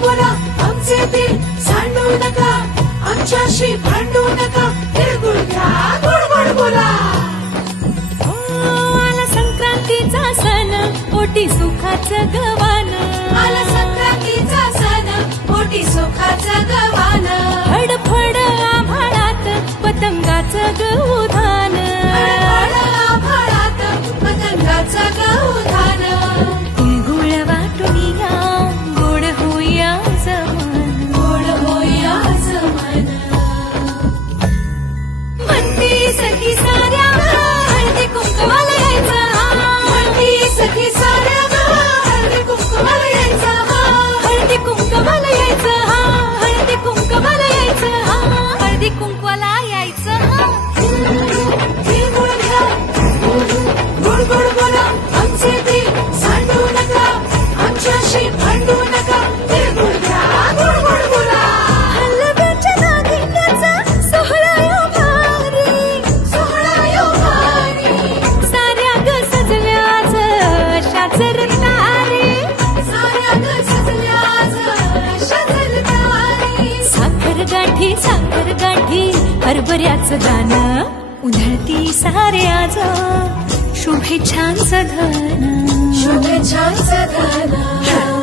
बोला आमचे दिल सांडू नका, आमच्याशी भांडू नका, तिळगुळ घ्या गोड गोड बोला. आला संक्रांतीचा सण, पोटी सुखाचं गवान. आला संक्रांतीचा सण, पोटी सुखाचं गवान. फडफड आभाळात पतंगाचं गवधान. फडफड आभाळात पतंगाचं गवधान. तिळगुळ वाटूया गोड होऊया जमान. गोड होया जमान. म्हणती सखी साऱ्या हळदी कुंकवाला यायचं. म्हणती सखी साऱ्या हळदी कुंकवाला यायचं. हळदी कुंकवाला यायचं. हळदी कुंकवाला यायचं. हळदी कुंकवाला यायचं. तिळगुळ घ्या गोड गोड बोला आमचे दिल सांडू नका, आमच्याशी भांडू नका, तिळगुळ घ्या गोड गोड बोला. हलव्याच्या दागिन्याचा सोहळा यो भारी. सोहळा यो भारी. साऱ्या ग सजल्या आज अशाच रंगारी. साऱ्या ग सजल्या आज अशाच रंगारी. साखर गाठी हरभऱ्याचं गाणं. उधळती सारे आज शुभेच्छांचं धन. शुभेच्छांचं धन.